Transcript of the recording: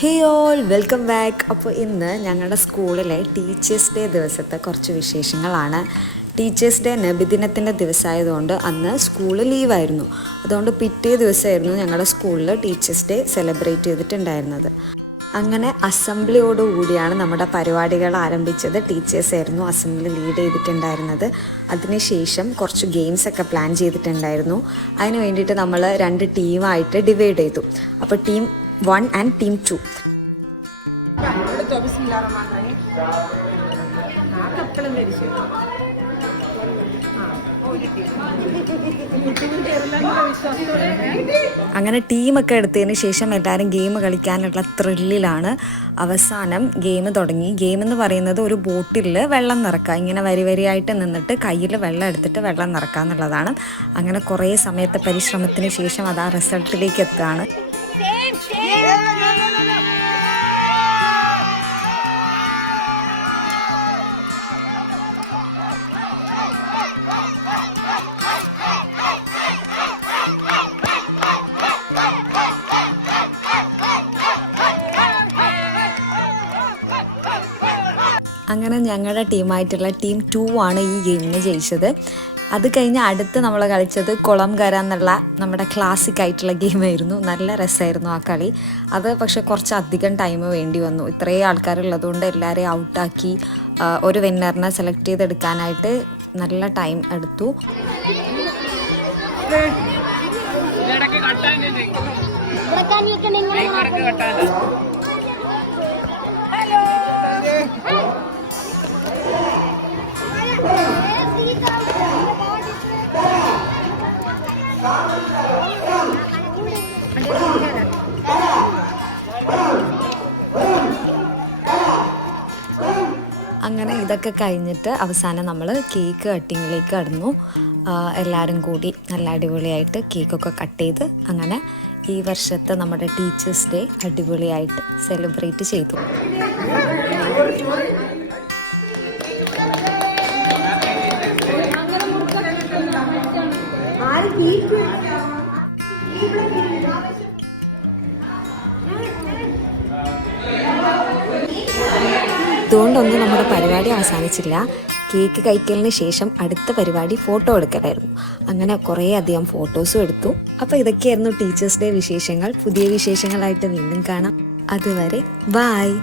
ഹേ all welcome back. അപ്പോൾ ഇന്ന് ഞങ്ങളുടെ സ്കൂളിലെ ടീച്ചേഴ്സ് ഡേ ദിവസത്തെ കുറച്ച് വിശേഷങ്ങളാണ്. ടീച്ചേഴ്സ് ഡേ നബിദിനത്തിൻ്റെ ദിവസമായതുകൊണ്ട് അന്ന് സ്കൂൾ ലീവായിരുന്നു. അതുകൊണ്ട് പിറ്റേ ദിവസമായിരുന്നു ഞങ്ങളുടെ സ്കൂളിൽ ടീച്ചേഴ്സ് ഡേ സെലിബ്രേറ്റ് ചെയ്തിട്ടുണ്ടായിരുന്നത്. അങ്ങനെ അസംബ്ലിയോടുകൂടിയാണ് നമ്മുടെ പരിപാടികൾ ആരംഭിച്ചത്. ടീച്ചേഴ്സായിരുന്നു അസംബ്ലി ലീഡ് ചെയ്തിട്ടുണ്ടായിരുന്നത്. അതിനുശേഷം കുറച്ച് ഗെയിംസൊക്കെ പ്ലാൻ ചെയ്തിട്ടുണ്ടായിരുന്നു. അതിന് വേണ്ടിയിട്ട് നമ്മൾ 2 ടീമായിട്ട് ഡിവൈഡ് ചെയ്തു. അപ്പോൾ ടീം 1 and team 2. അങ്ങനെ ടീമൊക്കെ എടുത്തതിന് ശേഷം എല്ലാവരും ഗെയിം കളിക്കാനുള്ള ത്രില്ലിലാണ്. അവസാനം ഗെയിം തുടങ്ങി. ഗെയിം എന്ന് പറയുന്നത് ഒരു ബോട്ടിൽ വെള്ളം നിറക്കുക. ഇങ്ങനെ വരിയായിട്ട് നിന്നിട്ട് കയ്യിൽ വെള്ളം എടുത്തിട്ട് വെള്ളം നിറക്കുക എന്നുള്ളതാണ്. അങ്ങനെ കുറേ സമയത്തെ പരിശ്രമത്തിന് ശേഷം അത് ആ റിസൾട്ടിലേക്ക് എത്തുകയാണ്. അങ്ങനെ ഞങ്ങളുടെ ടീമായിട്ടുള്ള ടീം 2 ആണ് ഈ ഗെയിമിന് ജയിച്ചത്. അത് കഴിഞ്ഞ് അടുത്ത് നമ്മൾ കളിച്ചത് കുളം കര എന്നുള്ള നമ്മുടെ ക്ലാസിക് ആയിട്ടുള്ള ഗെയിമായിരുന്നു. നല്ല രസമായിരുന്നു ആ കളി. അത് പക്ഷേ കുറച്ചധികം ടൈം വേണ്ടി വന്നു. ഇത്രയും ആൾക്കാരുള്ളതുകൊണ്ട് എല്ലാവരെയും ഔട്ടാക്കി ഒരു വിന്നറിനെ സെലക്ട് ചെയ്തെടുക്കാനായിട്ട് നല്ല ടൈം എടുത്തു. അങ്ങനെ ഇതൊക്കെ കഴിഞ്ഞിട്ട് അവസാനം നമ്മൾ കേക്ക് കട്ടിങ്ങിലേക്ക് കടന്നു. എല്ലാവരും കൂടി നല്ല അടിപൊളിയായിട്ട് കേക്കൊക്കെ കട്ട് ചെയ്ത് അങ്ങനെ ഈ വർഷത്തെ നമ്മുടെ ടീച്ചേഴ്സ് ഡേ അടിപൊളിയായിട്ട് സെലിബ്രേറ്റ് ചെയ്തു. ഇതുകൊണ്ടൊന്നും നമ്മുടെ പരിപാടി അവസാനിച്ചില്ല. കേക്ക് കഴിക്കലിന് ശേഷം അടുത്ത പരിപാടി ഫോട്ടോ എടുക്കലായിരുന്നു. അങ്ങനെ കുറേ അധികം ഫോട്ടോസും എടുത്തു. അപ്പോൾ ഇതൊക്കെയായിരുന്നു ടീച്ചേഴ്സ് ഡേ വിശേഷങ്ങൾ. പുതിയ വിശേഷങ്ങളായിട്ട് വീണ്ടും കാണാം. അതുവരെ ബായ്.